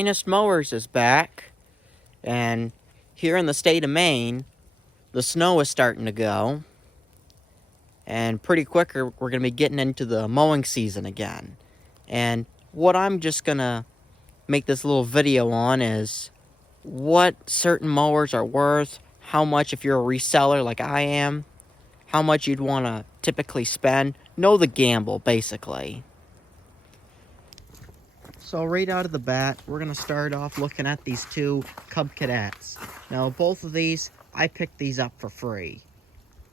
Finest Mowers is back, and here in the state of Maine, the snow is starting to go, and pretty quick we're going to be getting into the mowing season again. And what I'm just going to make this little video on is what certain mowers are worth, how much if you're a reseller like I am, how much you'd want to typically spend, know the gamble basically. So right out of the bat, we're going to start off looking at these two Cub Cadets. Now both of these, I picked these up for free.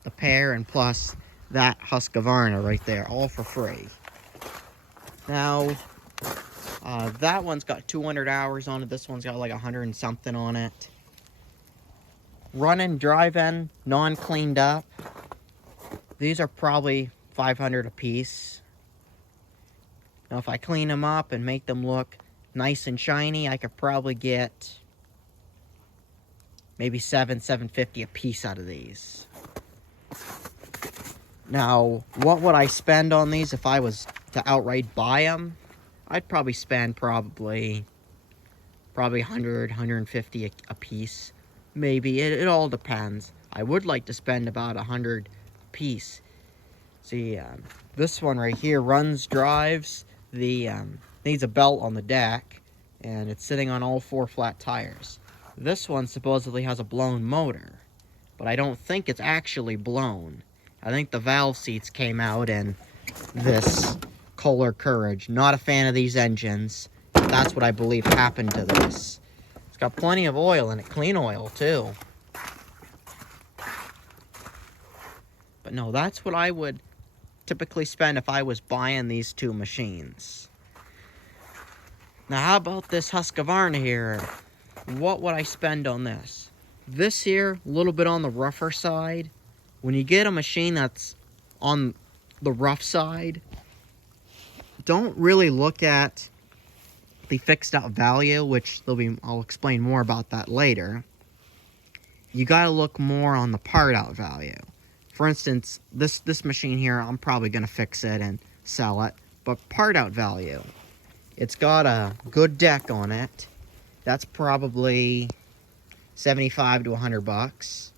The pair and plus that Husqvarna right there, all for free. Now, that one's got 200 hours on it, this one's got like 100 and something on it. Running, driving, non-cleaned up. These are probably 500 a piece. Now if I clean them up and make them look nice and shiny, I could probably get maybe $750 a piece out of these. Now, what would I spend on these if I was to outright buy them? I'd probably spend probably 100, 150 a piece. Maybe, it all depends. I would like to spend about 100 a piece. See, this one right here runs, drives, needs a belt on the deck, and it's sitting on all 4 flat tires. This one supposedly has a blown motor, but I don't think it's actually blown. I think the valve seats came out in this Kohler Courage. Not a fan of these engines. That's what I believe happened to this. It's got plenty of oil in it, clean oil too. But no, that's what I would typically spend if I was buying these two machines. Now how about this Husqvarna here? What would I spend on this? This here, a little bit on the rougher side. When you get a machine that's on the rough side, don't really look at the fixed out value, which I'll explain more about that later. You gotta look more on the part out value. For instance, this machine here, I'm probably gonna fix it and sell it, but part out value. It's got a good deck on it. That's probably 75 to 100 bucks.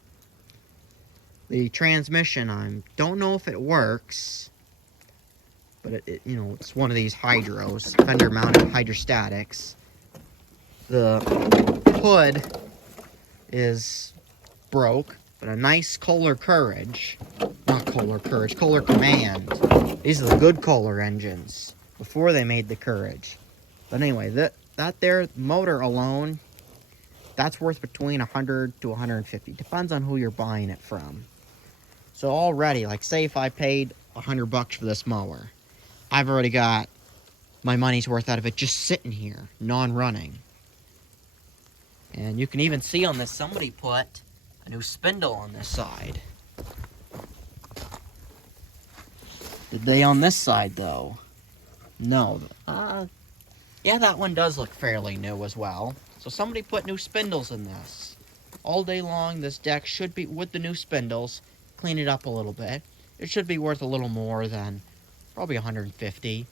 The transmission, I don't know if it works, but it's one of these hydros, fender mounted hydrostatics. The hood is broke, but a nice Kohler Courage, not Kohler Courage, Kohler Command. These are the good Kohler engines before they made the Courage. But anyway, that there motor alone, that's worth between 100 to 150. Depends on who you're buying it from. So already, like say if I paid 100 bucks for this mower, I've already got my money's worth out of it just sitting here, non-running. And you can even see on this, somebody put a new spindle on this side. Did they on this side though? No. Yeah, that one does look fairly new as well. So somebody put new spindles in this. All day long, this deck should be, with the new spindles, clean it up a little bit. It should be worth a little more than probably 150.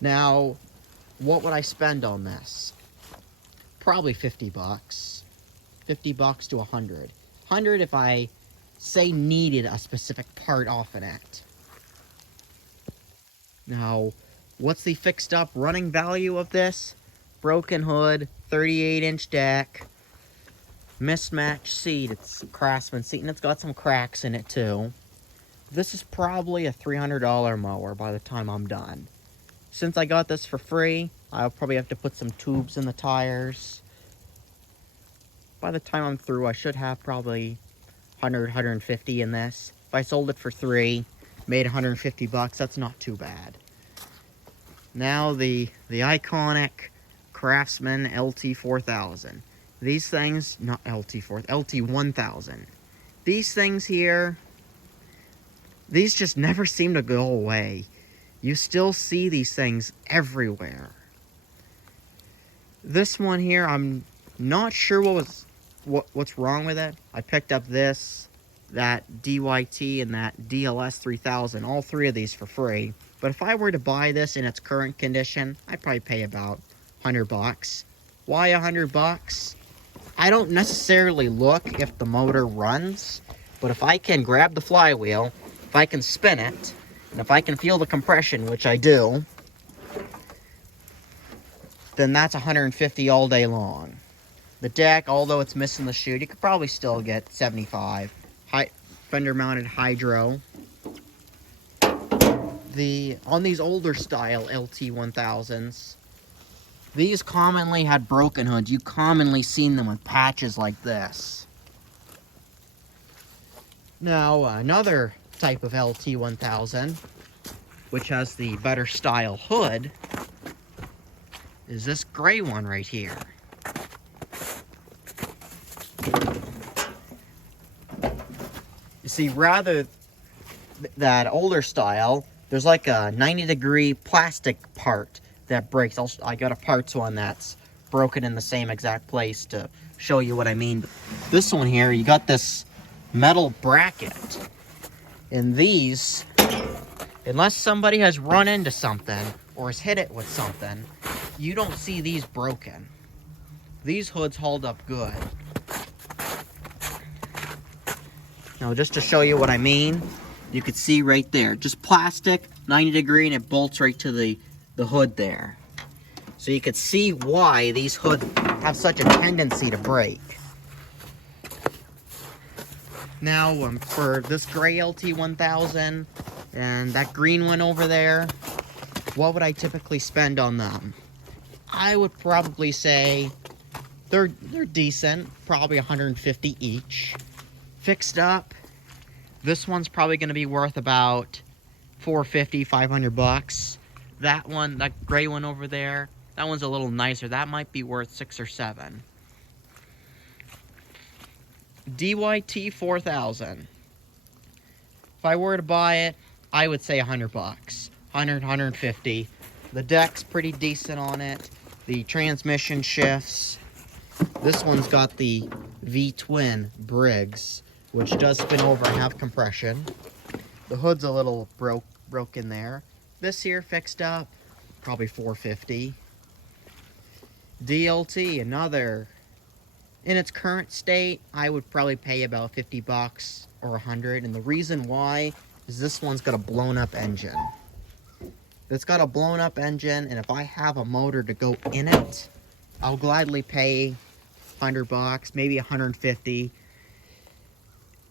Now, what would I spend on this? Probably 50 bucks. 50 bucks to 100. 100 if I say needed a specific part off in it. Now, what's the fixed up running value of this? Broken hood, 38-inch deck, mismatched seat. It's a Craftsman seat, and it's got some cracks in it too. This is probably a $300 mower by the time I'm done. Since I got this for free, I'll probably have to put some tubes in the tires. By the time I'm through, I should have probably 100, 150 in this. If I sold it for $3, made 150 bucks, that's not too bad. Now the iconic Craftsman LT4000. These things, not LT1000. These things here, these just never seem to go away. You still see these things everywhere. This one here, I'm not sure what's wrong with it. I picked up this, that DYT, and that DLS 3000. All three of these for free. But if I were to buy this in its current condition, I'd probably pay about $100. Why $100? I don't necessarily look if the motor runs, but if I can grab the flywheel, if I can spin it, and if I can feel the compression, which I do, then that's 150 all day long. The deck, although it's missing the chute, you could probably still get 75. Fender mounted hydro. On these older style LT1000s, these commonly had broken hoods. You commonly seen them with patches like this. Now, another type of LT1000, which has the better style hood, is this gray one right here. You see, rather that older style, there's like a 90-degree plastic part that breaks. I got a parts one that's broken in the same exact place to show you what I mean. This one here, you got this metal bracket. And these, unless somebody has run into something or has hit it with something, you don't see these broken. These hoods hold up good. Now, just to show you what I mean, you can see right there, just plastic, 90 degree, and it bolts right to the hood there. So you could see why these hoods have such a tendency to break. Now, for this gray LT1000 and that green one over there, what would I typically spend on them? I would probably say they're decent, probably 150 each. Fixed up, this one's probably going to be worth about 450, 500 bucks. That one, that gray one over there, that one's a little nicer. That might be worth 6 or 7. DYT 4000. If I were to buy it, I would say 100 bucks. 100, 150. The deck's pretty decent on it. The transmission shifts. This one's got the V-twin Briggs, which does spin over and have compression. The hood's a little broken there. This here fixed up, probably 450. DLT, another. In its current state, I would probably pay about 50 bucks or 100. And the reason why is this one's got a blown up engine. It's got a blown up engine, and if I have a motor to go in it, I'll gladly pay 100 bucks, maybe 150.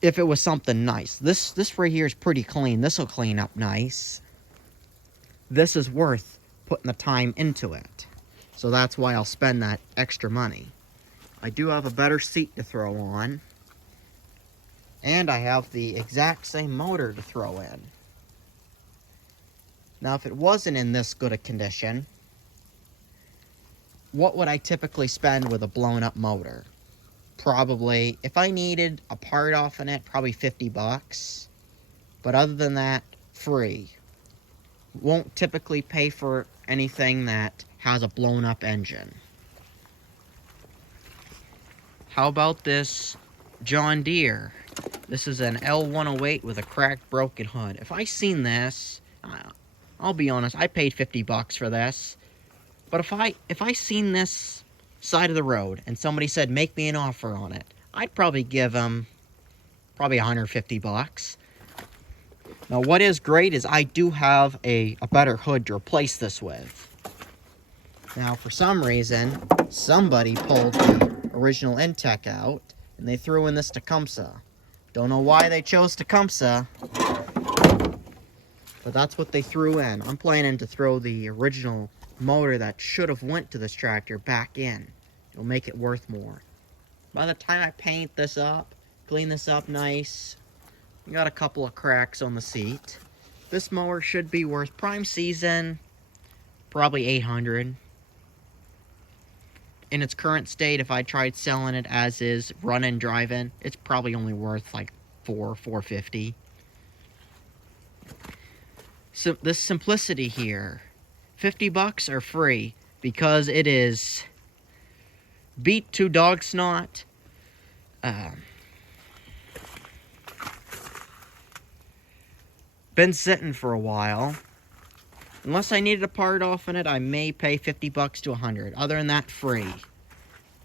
If it was something nice. This right here is pretty clean. This will clean up nice. This is worth putting the time into it. So that's why I'll spend that extra money. I do have a better seat to throw on. And I have the exact same motor to throw in. Now, if it wasn't in this good a condition, what would I typically spend with a blown up motor? Probably, if I needed a part off in it, probably 50 bucks. But other than that, free. Won't typically pay for anything that has a blown up engine. How about this John Deere? This is an L108 with a cracked broken hood. If I seen this, I'll be honest, I paid 50 bucks for this. But if I seen this side of the road and somebody said make me an offer on it, I'd probably give them probably 150 bucks. Now, what is great is I do have a better hood to replace this with. Now, for some reason, somebody pulled the original Intech out and they threw in this Tecumseh. Don't know why they chose Tecumseh, but that's what they threw in. I'm planning to throw the original motor that should have went to this tractor back in. It'll make it worth more. By the time I paint this up, clean this up nice, we got a couple of cracks on the seat. This mower should be worth prime season, probably 800. In its current state, if I tried selling it as is, running, driving, it's probably only worth like $450. So this simplicity here, 50 bucks or free, because it is beat to dog snot. Been sitting for a while. Unless I needed a part off in it, I may pay 50 bucks to 100. Other than that, free.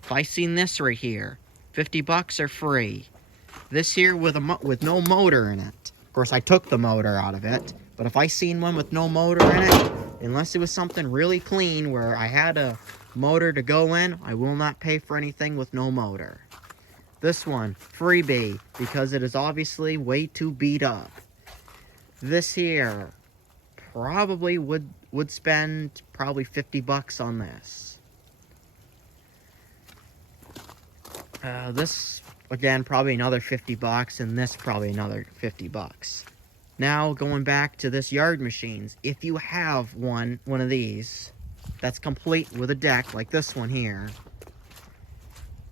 If I seen this right here, 50 bucks are free. This here with no motor in it. Of course, I took the motor out of it. But if I seen one with no motor in it, unless it was something really clean where I had a motor to go in, I will not pay for anything with no motor. This one, freebie, because it is obviously way too beat up. This here, probably would spend probably 50 bucks on this. This, again, probably another 50 bucks, and this probably another 50 bucks. Now, going back to this yard machines, if you have one of these that's complete with a deck like this one here,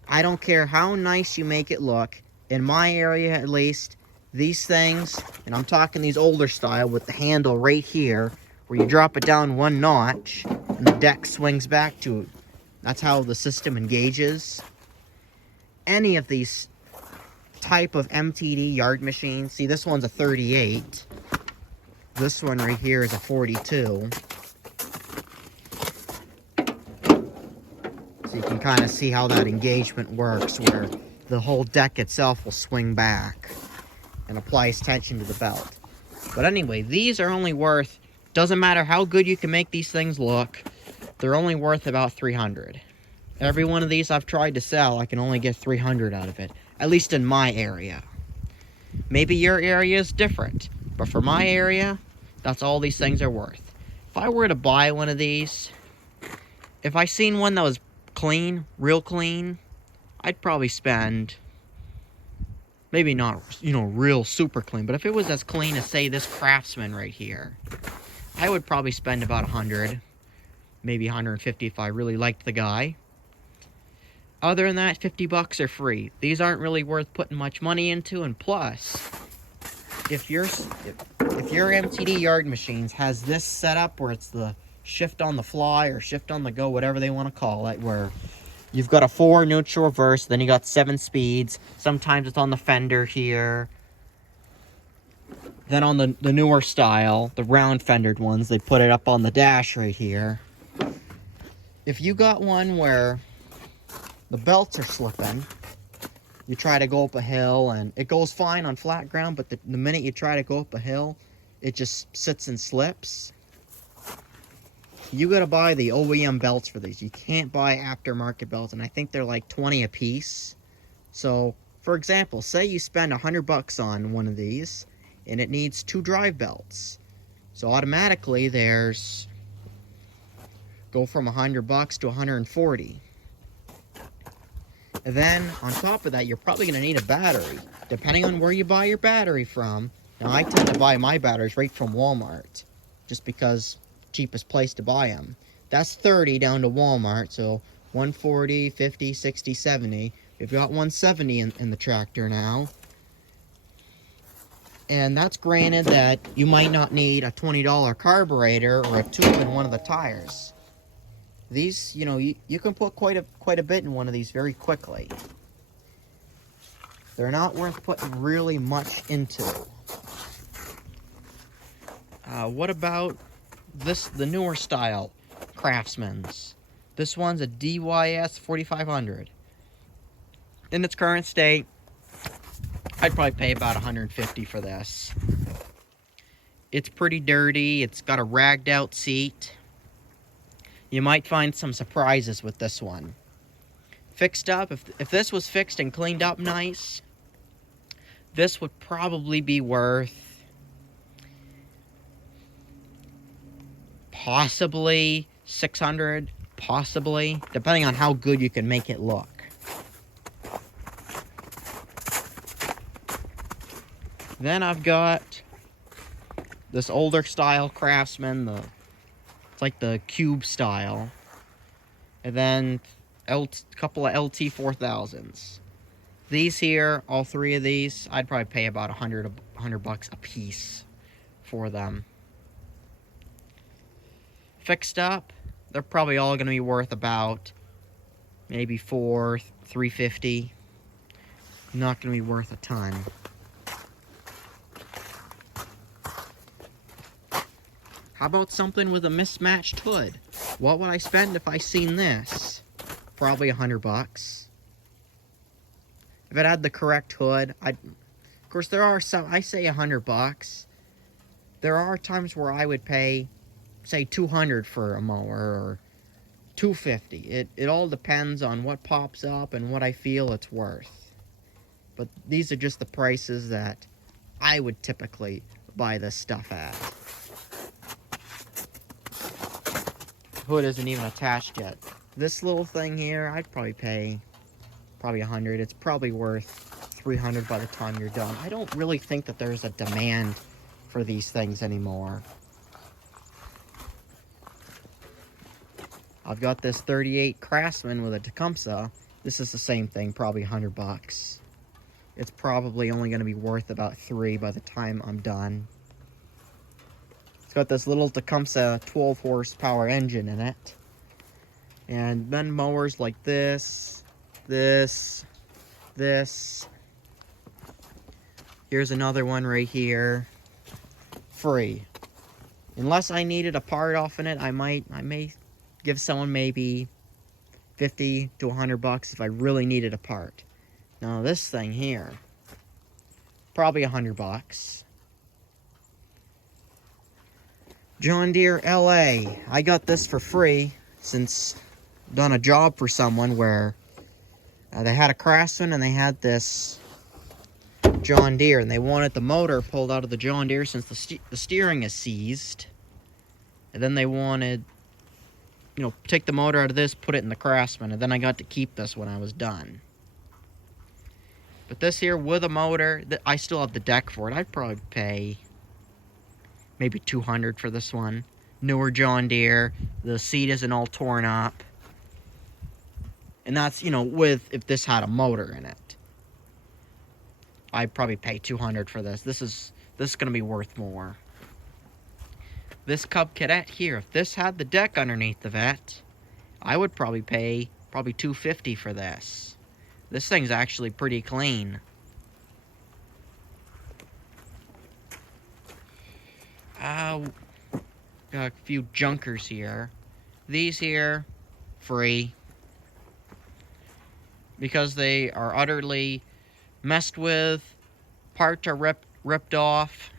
I don't care how nice you make it look, in my area at least, these things, and I'm talking these older style with the handle right here, where you drop it down one notch, and the deck swings back to it. That's how the system engages. Any of these type of MTD yard machines, see this one's a 38, this one right here is a 42. So you can kind of see how that engagement works, where the whole deck itself will swing back and applies tension to the belt. But anyway, these are only worth, doesn't matter how good you can make these things look, they're only worth about 300. Every one of these I've tried to sell, I can only get 300 out of it, at least in my area. Maybe your area is different, but for my area, that's all these things are worth. If I were to buy one of these, if I seen one that was clean, real clean, I'd probably spend, maybe not, real super clean, but if it was as clean as, say, this Craftsman right here, I would probably spend about 100, maybe 150 if I really liked the guy. Other than that, 50 bucks are free. These aren't really worth putting much money into, and plus, if your MTD yard machines has this setup where it's the shift on the fly or shift on the go, whatever they want to call it, where you've got a 4 neutral reverse, then you got 7 speeds. Sometimes it's on the fender here. Then on the newer style, the round fendered ones, they put it up on the dash right here. If you got one where the belts are slipping, you try to go up a hill, and it goes fine on flat ground, but the minute you try to go up a hill, it just sits and slips. You gotta buy the OEM belts for these. You can't buy aftermarket belts, and I think they're like 20 a piece. So, for example, say you spend 100 bucks on one of these, and it needs 2 drive belts. So automatically there's, go from 100 bucks to 140. And then, on top of that, you're probably going to need a battery, depending on where you buy your battery from. Now, I tend to buy my batteries right from Walmart, just because cheapest place to buy them. That's 30 down to Walmart, so 140, 50, 60, 70. We've got 170 in the tractor now. And that's granted that you might not need a $20 carburetor or a tube in one of the tires. These, you can put quite a bit in one of these very quickly. They're not worth putting really much into. What about the newer style Craftsman's? This one's a DYS 4500. In its current state, I'd probably pay about 150 for this. It's pretty dirty. It's got a ragged out seat. You might find some surprises with this one. Fixed up, if this was fixed and cleaned up nice, this would probably be worth possibly 600, possibly, depending on how good you can make it look. Then I've got this older style Craftsman, it's like the cube style, and then a couple of LT 4000s. These here, all 3 of these, I'd probably pay about 100 bucks a piece for them. Fixed up, they're probably all going to be worth about maybe $350. Not going to be worth a ton. How about something with a mismatched hood? What would I spend if I seen this? Probably $100. If it had the correct hood, Of course, there are some... I say $100. There are times where I would pay, say, $200 for a mower, or $250. It all depends on what pops up and what I feel it's worth. But these are just the prices that I would typically buy this stuff at. Hood isn't even attached yet. This little thing here, I'd probably pay $100. It's probably worth $300 by the time you're done. I don't really think that there's a demand for these things anymore. I've got this 38 Craftsman with a Tecumseh. This is the same thing, probably $100. It's probably only going to be worth about $3 by the time I'm done. It's got this little Tecumseh 12 horsepower engine in it. And then mowers like this. Here's another one right here. Free. Unless I needed a part off in it, I may give someone maybe $50 to $100 if I really needed a part. Now this thing here, probably $100. John Deere LA. I got this for free since done a job for someone where they had a Craftsman and they had this John Deere, and they wanted the motor pulled out of the John Deere since the steering is seized. And then they wanted, take the motor out of this, put it in the Craftsman, and then I got to keep this when I was done. But this here with a motor, I still have the deck for it. I'd probably pay maybe $200 for this one. Newer John Deere. The seat isn't all torn up. And that's, if this had a motor in it. I'd probably pay $200 for this. This is going to be worth more. This Cub Cadet here, if this had the deck underneath of it, I would probably pay $250 for this. This thing's actually pretty clean. Got a few junkers here. These here, free. Because they are utterly messed with, parts are ripped off.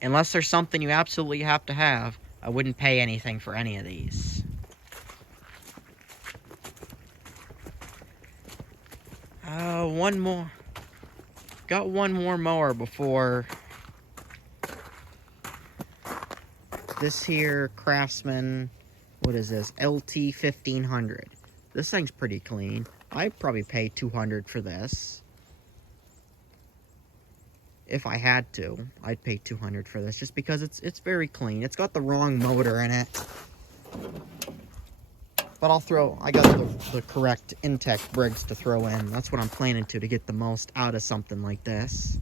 Unless there's something you absolutely have to have, I wouldn't pay anything for any of these. One more. Got one more mower before this here Craftsman. What is this? LT 1500. This thing's pretty clean. I'd probably pay $200 for this. If I had to, I'd pay $200 for this just because it's very clean. It's got the wrong motor in it. But I got the correct Intech Briggs to throw in. That's what I'm planning to get the most out of something like this.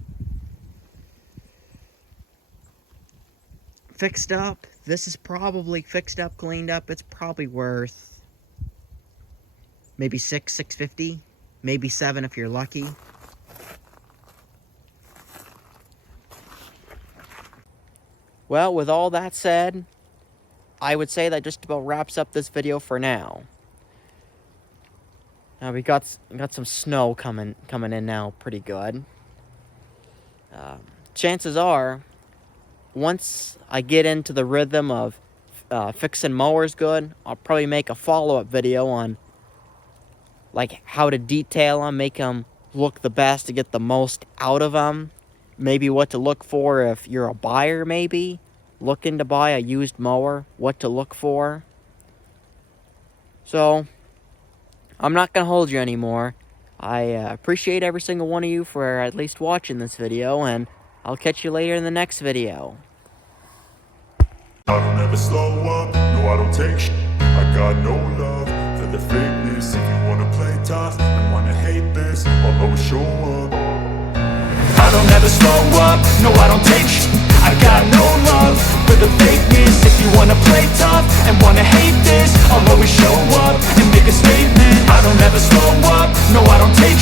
Fixed up. This is probably fixed up, cleaned up. It's probably worth maybe $650, maybe $7 if you're lucky. Well, with all that said, I would say that just about wraps up this video for now. Now we got some snow coming in now, pretty good. Chances are, once I get into the rhythm of fixing mowers good, I'll probably make a follow-up video on like how to detail them, make them look the best to get the most out of them. Maybe what to look for if you're a buyer, maybe looking to buy a used mower, what to look for. So, I'm not going to hold you anymore. I appreciate every single one of you for at least watching this video, and I'll catch you later in the next video. I don't ever slow up, no I don't take shit. I got no love for the fakeness. If you wanna play tough and wanna hate this, I'll always show up. I don't ever slow up, no I don't take shit. I got no love for the fakeness. If you wanna play tough and wanna hate this, I'll always show up and make a statement. I don't ever slow up, no I don't take